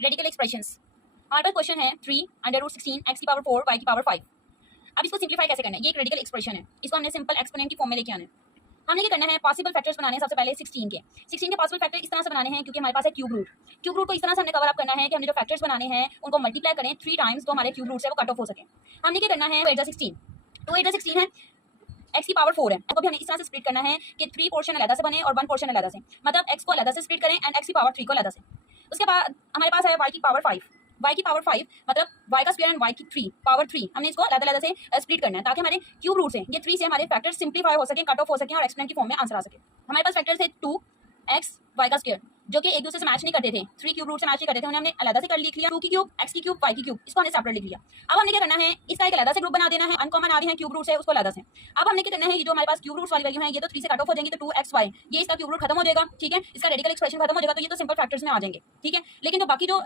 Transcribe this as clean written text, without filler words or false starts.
Radical expressions. हमारे पास question है 3√16 x की पावर 4 y की पावर 5। अब इसको सिंप्लीफाई कैसे करना है? ये एक रेडिकल एक्सप्रेशन है, इसको हमने सिंपल एक्सपोनेंट की फॉर्म में लेके आना है। हमने क्या करना है, पॉसिबल फैक्टर्स बनाने हैं। सबसे पहले 16 के पॉसिबल फैक्टर इस तरह से बनाने हैं क्योंकि हमारे पास है क्यूब रूट। क्यूब रूट को इस तरह से हमने कवर अप करना है कि हमने जो फैक्टर्स बनाने हैं उनको मल्टीप्लाई करें 3 टाइम्स, तो हमारे क्यूब रूट से वो कट ऑफ हो सके। हमने क्या करना है, 2 8 16 है, x की पावर 4 है, तो भी हमें इस तरह से स्प्लिट करना है कि 3 पोर्शन अलग से बने और 1 पोर्शन अलग से, मतलब x को अलग से स्प्लिट करें एंड x की पावर 3 को अलग से। उसके बाद हमारे पास है y की पावर 5। y की पावर 5 मतलब y का स्क्वायर एंड y की 3 पावर 3, हमने इसको अलग से स्प्लिट करना है ताकि हमारे क्यूब रूट से ये 3 से हमारे फैक्टर्स सिंप्लीफाई हो सके, कट ऑफ हो सके और एक्सपोनेंट की फॉर्म में आंसर आ सके। हमारे पास फैक्टर्स है 2x y का स्क्वायर जो कि एक दूसरे से मैच नहीं करते थे, 3 क्यूब रूट से मैच नहीं करते थे, उन्हें हमने अलग से कर लिख लिया। 2 की क्यूब, x की क्यूब, y की क्यूब, इसको हमने सेपरेट लिख लिया। अब हमने क्या करना है, इसका एक अलग से ग्रुप बना देना है, अनकॉमन आ रहे हैं क्यूब रूट से, उसको अलग से। अब हमने क्या करना है, ये जो हमारे पास क्यूब रूट्स वाली वैल्यू है ये तो 3 से कट ऑफ हो जाएंगी, तो 2xy ये इसका क्यूब रूट खत्म हो जाएगा, ठीक है, इसका रेडिकल एक्सप्रेशन खत्म हो जाएगा, तो ये तो सिंपल फैक्टर्स में आ जाएंगे, ठीक है। लेकिन जो बाकी जो